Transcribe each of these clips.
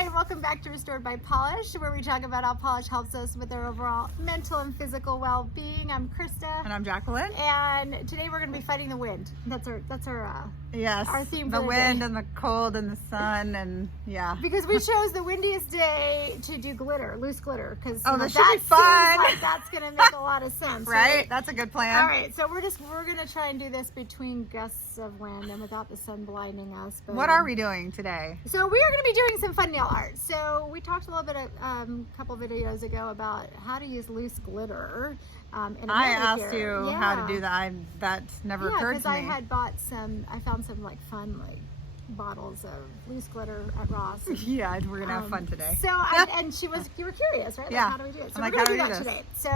Hi, and welcome back to Restored by Polish, where we talk about how polish helps us with our overall mental and physical well-being. I'm Krista. And I'm Jacqueline. And today we're going to be fighting the wind. That's our yes, our theme for the wind day. and the cold and the sun and yeah. Because we chose the windiest day to do glitter, loose glitter. Because that should be fun. Like that's going to make a lot of sense, right? That's a good plan. All right, so we're going to try and do this between gusts of wind and without the sun blinding us. But, what are we doing today? So we are going to be doing some fun nail art. So we talked a little bit a couple videos ago about how to use loose glitter. I asked you how to do that. That never occurred to me. I had bought I found some like fun bottles of loose glitter at Ross. Yeah, we're gonna have fun today. So and you were curious, right? Like, yeah. How do we do it? So we're gonna do that today. So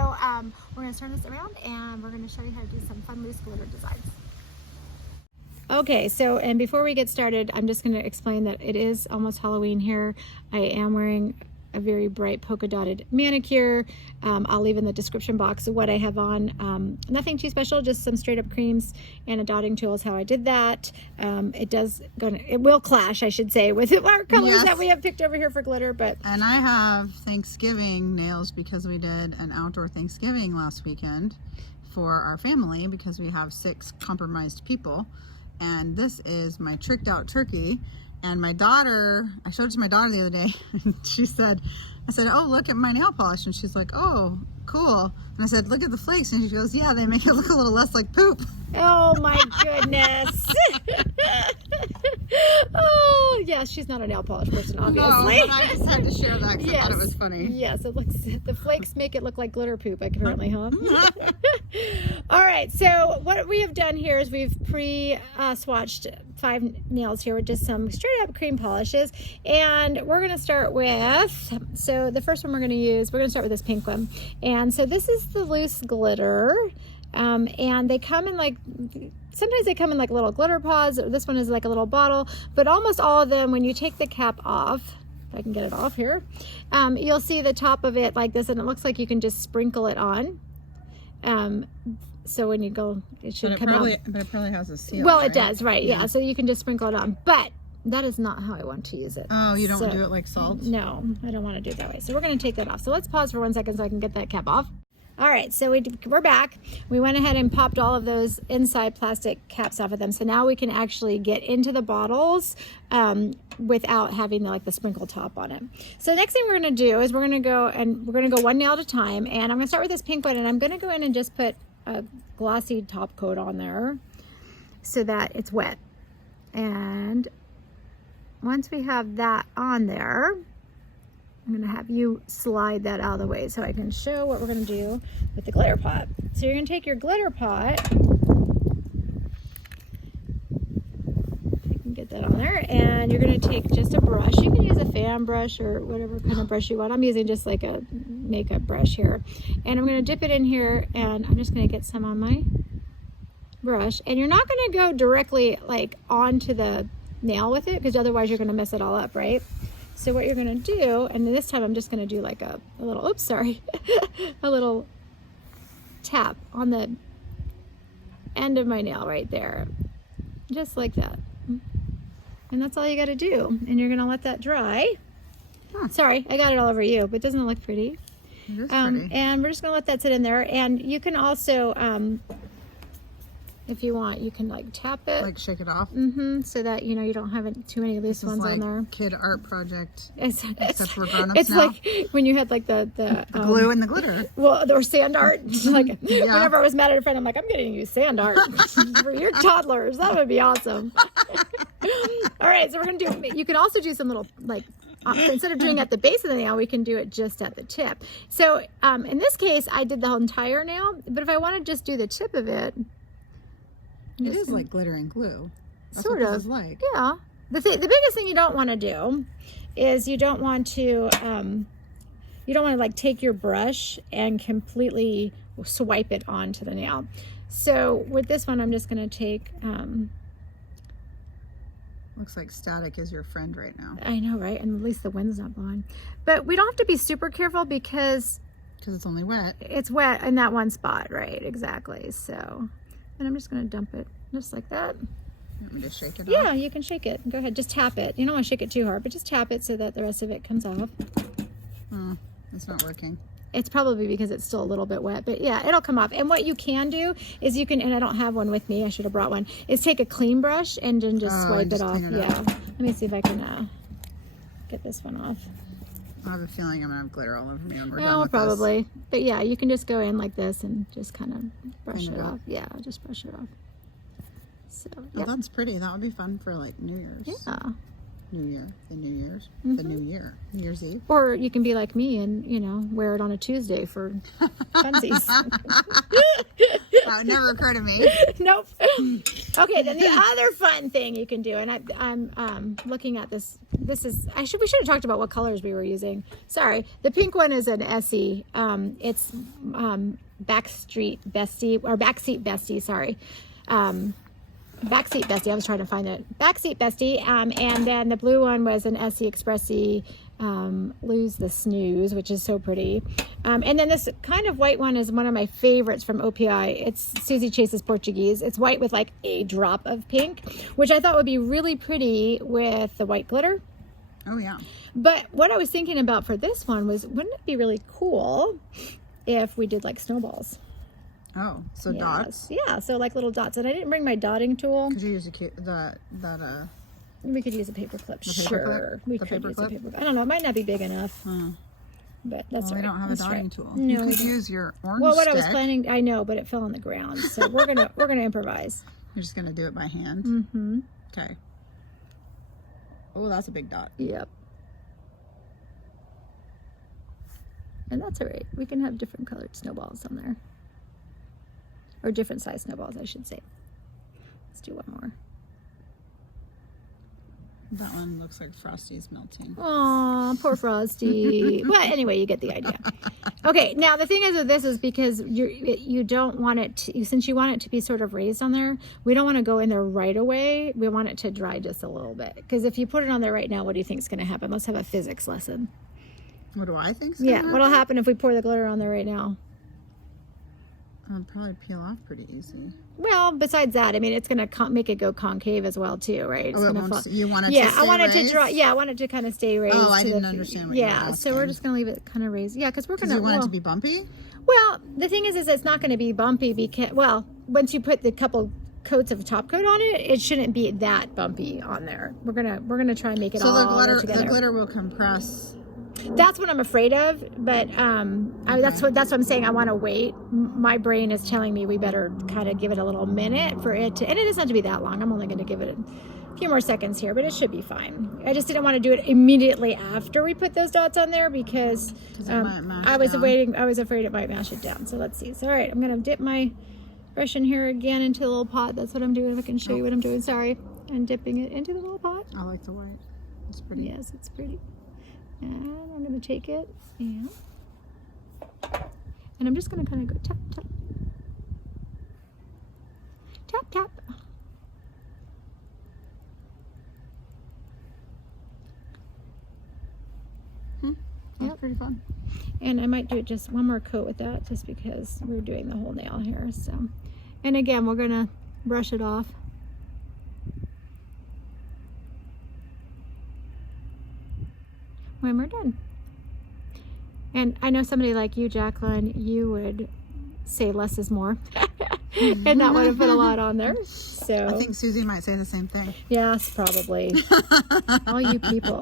we're gonna turn this around and we're gonna show you how to do some fun loose glitter designs. Okay, so and before we get started, I'm just going to explain that it is almost Halloween here. I am wearing a very bright polka dotted manicure. I'll leave in the description box what I have on. Nothing too special, just some straight up creams and a dotting tool is how I did that. It will clash, I should say, with our colors that we have picked over here for glitter. And I have Thanksgiving nails because we did an outdoor Thanksgiving last weekend for our family because we have 6 compromised people. And this is my tricked out turkey. And my daughter, I showed it to my daughter the other day, and I said, oh, look at my nail polish. And she's like, oh, cool. And I said, look at the flakes. And she goes, yeah, they make it look a little less like poop. Oh my goodness. Oh, yes, she's not a nail polish person, obviously. No, but I just had to share that because I thought it was funny. Yes, the flakes make it look like glitter poop, apparently, huh? All right, so what we have done here is we've swatched 5 nails here with just some straight up cream polishes. And we're going to start with, so the first one we're going to start with this pink one. And so this is the loose glitter. And they come in sometimes they come in like little glitter pods. This one is like a little bottle, but almost all of them, when you take the cap off, if I can get it off here, you'll see the top of it like this, and it looks like you can just sprinkle it on. So when you go, it should come out. But it probably has a seal. Well, right? it does, right? Yeah. So you can just sprinkle it on, but that is not how I want to use it. Oh, you don't want to do it like salt? No, I don't want to do it that way. So we're going to take that off. So let's pause for 1 second so I can get that cap off. All right, so we're back. We went ahead and popped all of those inside plastic caps off of them. So now we can actually get into the bottles without having the sprinkle top on it. So the next thing we're going to do is we're going to go one nail at a time. And I'm going to start with this pink one, and I'm going to go in and just put a glossy top coat on there so that it's wet. And once we have that on there, I'm going to have you slide that out of the way so I can show what we're going to do with the glitter pot. So you're going to take your glitter pot, you can get that on there, and you're going to take just a brush. You can use a fan brush or whatever kind of brush you want. I'm using just like a makeup brush here. And I'm going to dip it in here, and I'm just going to get some on my brush. And you're not going to go directly onto the nail with it, because otherwise you're going to mess it all up, right? So what you're going to do, and this time I'm just going to do like a little, oops, sorry, a little tap on the end of my nail right there, just like that. And that's all you got to do. And you're going to let that dry. Huh. Sorry, I got it all over you, but doesn't it look pretty? It is pretty. And we're just going to let that sit in there. And you can also, if you want, you can tap it, shake it off, so that you don't have too many loose ones on there. Kid art project, except for grown-ups. It's now. like when you had the glue and the glitter. Well, or sand art. Whenever I was mad at a friend, I'm like, I'm getting you sand art for your toddlers. That would be awesome. All right, so we're gonna do. You can also do some little instead of doing it at the base of the nail, we can do it just at the tip. So in this case, I did the whole entire nail, but if I want to just do the tip of it. It is like glitter and glue. That's sort what of. This is like. Yeah. The biggest thing you don't want to do is you don't want to take your brush and completely swipe it onto the nail. So with this one, I'm just going to take. Looks like static is your friend right now. I know, right? And at least the wind's not blowing. But we don't have to be super careful because it's only wet. It's wet in that one spot, right? Exactly. So. And I'm just going to dump it just like that. Want me to shake it Yeah, off? you can shake it. Go ahead. Just tap it. You don't want to shake it too hard, but just tap it so that the rest of it comes off. It's not working. It's probably because it's still a little bit wet, but yeah, it'll come off. And what you can do is you can, and I don't have one with me, I should have brought one, is take a clean brush and then just wipe it off. Yeah. Let me see if I can get this one off. I have a feeling I'm going to have glitter all over me when we're done Oh, with probably. this. But yeah, you can just go in like this and just kind of brush it off. Yeah, just brush it off. So, yeah. Oh, that's pretty. That would be fun for like New Year's. Yeah. New Year. The New Year's. Mm-hmm. The New Year. New Year's Eve. Or you can be like me and, you know, wear it on a Tuesday for funsies. That would never occur to me. Nope. Okay, then the other fun thing you can do, and I'm looking at this. We should have talked about what colors we were using. Sorry, the pink one is an Essie. It's Backseat Bestie. Sorry. Backseat Bestie. I was trying to find it. Backseat Bestie. And then the blue one was an Essie Expressie Lose the Snooze, which is so pretty. And then this kind of white one is one of my favorites from OPI. It's Susie Chase's Portuguese. It's white with like a drop of pink, which I thought would be really pretty with the white glitter. Oh, yeah. But what I was thinking about for this one was, wouldn't it be really cool if we did like snowballs? Oh, so dots? Yeah, so like little dots. And I didn't bring my dotting tool. Could you use We could use a paper clip. Sure. We could use a paper clip. I don't know. It might not be big enough. But that's we right. don't have a dotting tool. No, you could use your orange Well, what stick. I was planning, I know, but it fell on the ground. So we're gonna improvise. You're just gonna do it by hand. Mm-hmm. Okay. Oh, that's a big dot. Yep. And that's all right. We can have different colored snowballs on there. Or different size snowballs, I should say. Let's do one more. That one looks like Frosty's melting. Aw, poor Frosty. But anyway, you get the idea. Okay, now the thing is with this is because you don't want it to, since you want it to be sort of raised on there, we don't want to go in there right away. We want it to dry just a little bit. Because if you put it on there right now, what do you think is going to happen? Let's have a physics lesson. What do I think? Yeah, what'll happen if we pour the glitter on there right now? It'll probably peel off pretty easy. Well, besides that, I mean, it's going to make it go concave as well, too, right? It's Oh, you want it to stay I want raised? it to draw. Yeah, I want it to kind of stay raised. Oh, I didn't understand what you were asking. So we're just going to leave it kind of raised. Yeah, because we're going to. You want it to be bumpy? Well, the thing is it's not going to be bumpy because, well, once you put the couple coats of top coat on it, it shouldn't be that bumpy on there. We're gonna try and make it all together. So the glitter will compress. That's what I'm afraid of, but that's what I'm saying. I want to wait. My brain is telling me we better kind of give it a little minute for it to, and it doesn't have to be that long. I'm only going to give it a few more seconds here, but it should be fine. I just didn't want to do it immediately after we put those dots on there because I was afraid it might mash it down. So let's see. So all right, I'm going to dip my brush in here again into the little pot. That's what I'm doing. If I can show you what I'm doing. Sorry, I'm dipping it into the little pot. I like the white. It's pretty. Yes, it's pretty. And I'm going to take it and I'm just going to kind of go tap, tap, tap, tap. That's pretty fun. And I might do just one more coat with that just because we're doing the whole nail here. So, and again, we're going to brush it off. When we're done. And I know somebody like you, Jacqueline, you would say less is more and not want to put a lot on there. So I think Susie might say the same thing. Yes, probably. All you people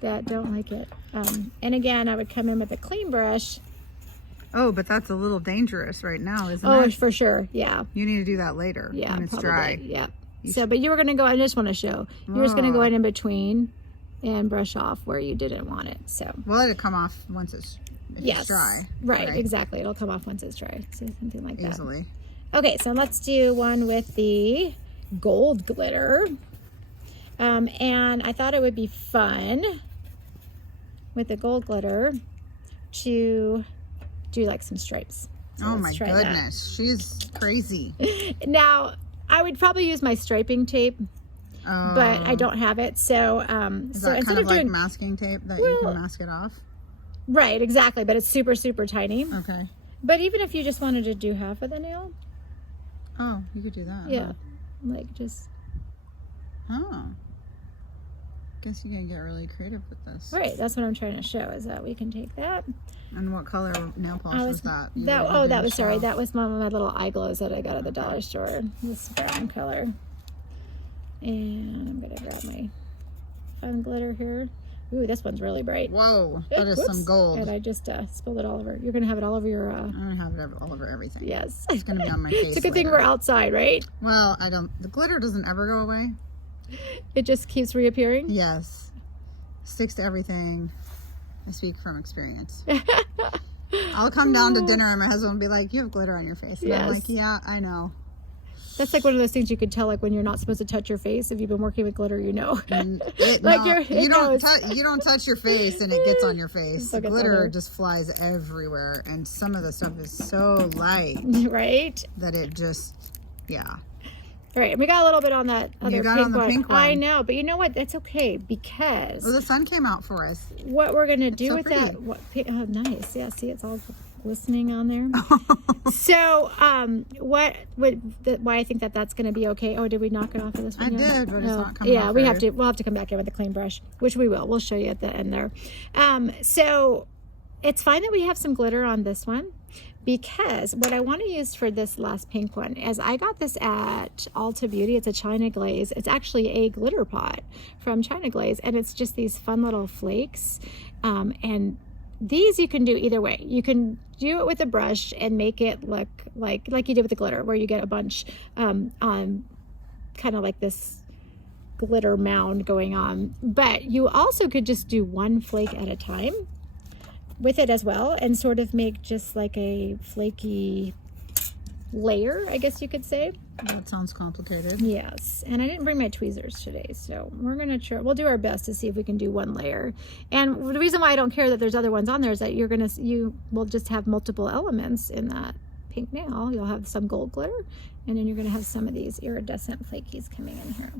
that don't like it. And again, I would come in with a clean brush. Oh, but that's a little dangerous right now, isn't it? Oh, for sure. Yeah. You need to do that later when it's probably. dry. Yeah. So, but you were going to go, I just want to show, you're just going to go in between and brush off where you didn't want it. So we'll let it come off once it's dry. Right, exactly. It'll come off once it's dry. So something like that. Easily. Okay, so let's do one with the gold glitter. And I thought it would be fun with the gold glitter to do like some stripes. So oh my goodness, she's crazy. Now, I would probably use my striping tape. But I don't have it, so is that kind of like masking tape that you can mask it off? Right, exactly. But it's super, super tiny. Okay. But even if you just wanted to do half of the nail, oh, you could do that. Yeah, like just Oh. Guess you can get really creative with this. Right, that's what I'm trying to show, is that we can take that. And what color nail polish was that? That was one of my little eye glows that I got at the dollar store. This brown color. And I'm gonna grab my fun glitter here. Ooh, this one's really bright. Whoa, that is some gold. And I just spilled it all over. You're gonna have it all over your. I'm gonna have it all over everything. Yes. It's gonna be on my face. It's a good thing we're outside, right? Well, the glitter doesn't ever go away. It just keeps reappearing? Yes. Sticks to everything. I speak from experience. I'll come down to dinner and my husband will be like, you have glitter on your face. And I'm like, yeah, I know. That's like one of those things you can tell, like when you're not supposed to touch your face. If you've been working with glitter, you know. You don't touch your face and it gets on your face. The glitter just flies everywhere, and some of the stuff is so light, right? That it just, yeah. All right, and we got a little bit on that other pink one. I know, but you know what? That's okay, because the sun came out for us. What we're gonna do with that? Oh, nice. Yeah, see, it's all glistening on there. So, why I think that's gonna be okay? Oh, did we knock it off of this one? I did, but it's not coming off. Yeah, we'll have to come back in with a clean brush, which we will. We'll show you at the end there. So it's fine that we have some glitter on this one, because what I want to use for this last pink one is I got this at Ulta Beauty. It's a China Glaze. It's actually a glitter pot from China Glaze, and it's just these fun little flakes. And these you can do either way. You can do it with a brush and make it look like you did with the glitter, where you get a bunch on kind of like this glitter mound going on. But you also could just do one flake at a time with it as well, and sort of make just like a flaky layer, I guess you could say. That sounds complicated. Yes, and I didn't bring my tweezers today, so we're gonna try. We'll do our best to see if we can do one layer. And the reason why I don't care that there's other ones on there is that you will just have multiple elements in that pink nail. You'll have some gold glitter, and then you're gonna have some of these iridescent flakies coming in here.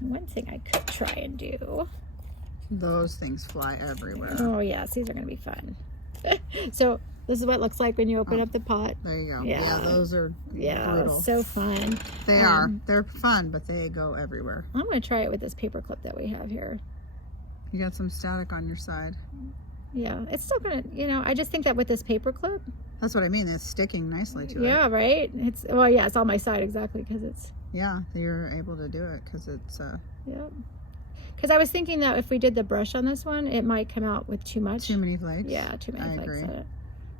One thing I could try and do. Those things fly everywhere. Oh yes, these are going to be fun. So this is what it looks like when you open up the pot. There you go. Yeah, those are brutal. So fun. They are. They're fun, but they go everywhere. I'm going to try it with this paper clip that we have here. You got some static on your side. Yeah, it's still going to, I just think that with this paper clip. That's what I mean. It's sticking nicely to it. Yeah, right? It's on my side exactly because it's. Yeah, you're able to do it because it's. Yeah. Because I was thinking that if we did the brush on this one, it might come out with too much. Too many flakes? Yeah, too many flakes. I agree.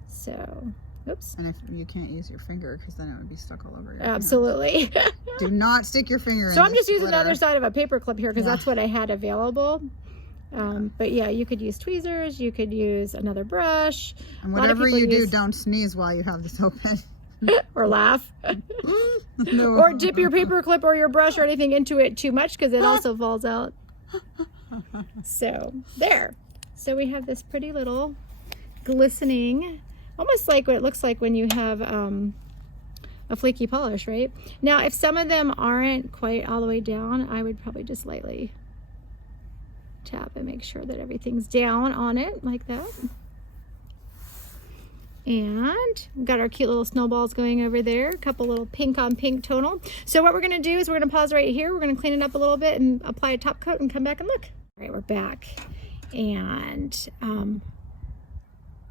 So, oops. And if you can't use your finger, because then it would be stuck all over your Absolutely. Do not stick your finger in. So I'm just using the other side of a paper clip here because that's what I had available. But yeah, you could use tweezers. You could use another brush. And whatever you do, don't sneeze while you have this open. Or laugh. No. Or dip your paper clip or your brush or anything into it too much because it also falls out. So there. So we have this pretty little glistening, almost like what it looks like when you have a flaky polish, right? Now, if some of them aren't quite all the way down, I would probably just lightly tap and make sure that everything's down on it like that. And we've got our cute little snowballs going over there, a couple little pink on pink tonal. So what we're going to do is we're going to pause right here. We're going to clean it up a little bit and apply a top coat and come back and look. All right, we're back. And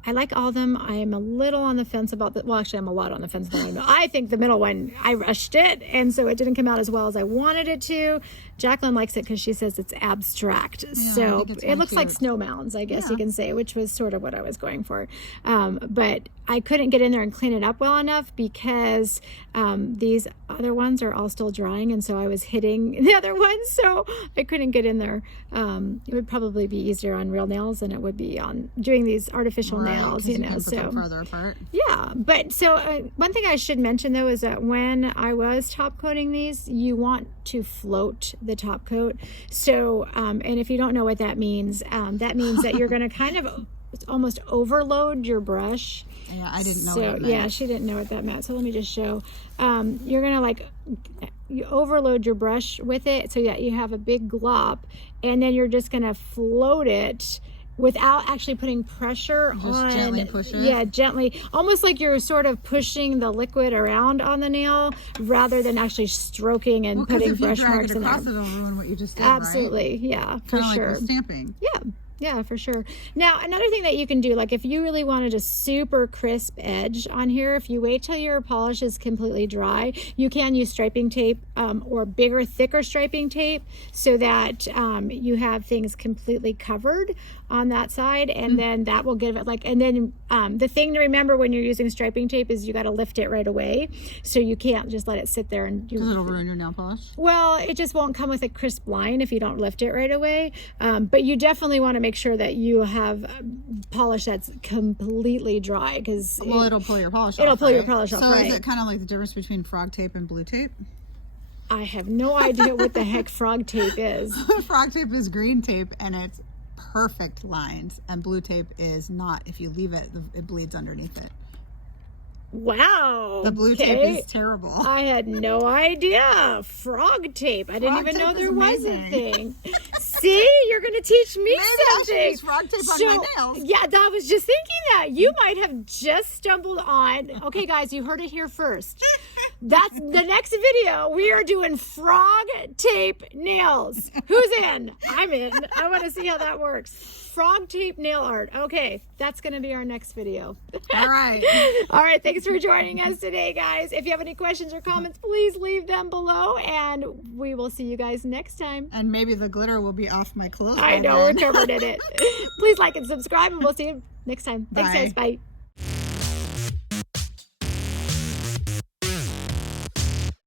I like all of them. I am a little on the fence about the, well, actually I'm a lot on the fence about it. I think the middle one, I rushed it, and so it didn't come out as well as I wanted it to. Jacqueline likes it because she says it's abstract. Yeah, so it looks like snow mounds, I guess you can say, which was sort of what I was going for. But I couldn't get in there and clean it up well enough because these other ones are all still drying, and so I was hitting the other ones, so I couldn't get in there. It would probably be easier on real nails than it would be on doing these artificial nails, you know. So further apart. Yeah, but so one thing I should mention though is that when I was top coating these, you want to float the top coat. So and if you don't know what that means that you're going to kind of almost overload your brush. Yeah, I didn't know what that meant. Yeah, she didn't know what that meant. So let me just show. You're going to you overload your brush with it so that you have a big glop, and then you're just going to float it without actually putting pressure Just on. gently push it? Yeah, gently. Almost like you're sort of pushing the liquid around on the nail rather than actually stroking and putting brush marks in there. If you drag it across, it'll ruin what you just did, Absolutely, yeah, for Kind of sure. like with stamping. Yeah. Yeah, for sure. Now, another thing that you can do, like if you really wanted a super crisp edge on here, if you wait till your polish is completely dry, you can use striping tape or bigger, thicker striping tape so that you have things completely covered on that side, and then that will give it like, and then the thing to remember when you're using striping tape is you got to lift it right away, so you can't just let it sit there and because it'll ruin your nail polish. Well, it just won't come with a crisp line if you don't lift it right away, but you definitely want to make sure that you have polish that's completely dry, because it'll pull your polish off. It'll pull your polish off, So right. is it kind of like the difference between frog tape and blue tape? I have no idea what the heck frog tape is. Frog tape is green tape, and it's perfect lines, and blue tape is not. If you leave it, it bleeds underneath it. Wow. The blue tape is terrible. I had no idea. Frog tape. I didn't even know there was a thing. See, you're going to teach me something. I should use frog tape on my nails. Yeah, I was just thinking that. You might have just stumbled on. Okay, guys, you heard it here first. That's the next video. We are doing frog tape nails. Who's in? I'm in. I want to see how that works. Frog tape nail art. Okay, that's going to be our next video. All right. All right, thanks for joining us today, guys. If you have any questions or comments, please leave them below, and we will see you guys next time. And maybe the glitter will be off my clothes. I know, we're covered in it. Please like and subscribe, and we'll see you next time. Thanks, Bye. guys. Bye.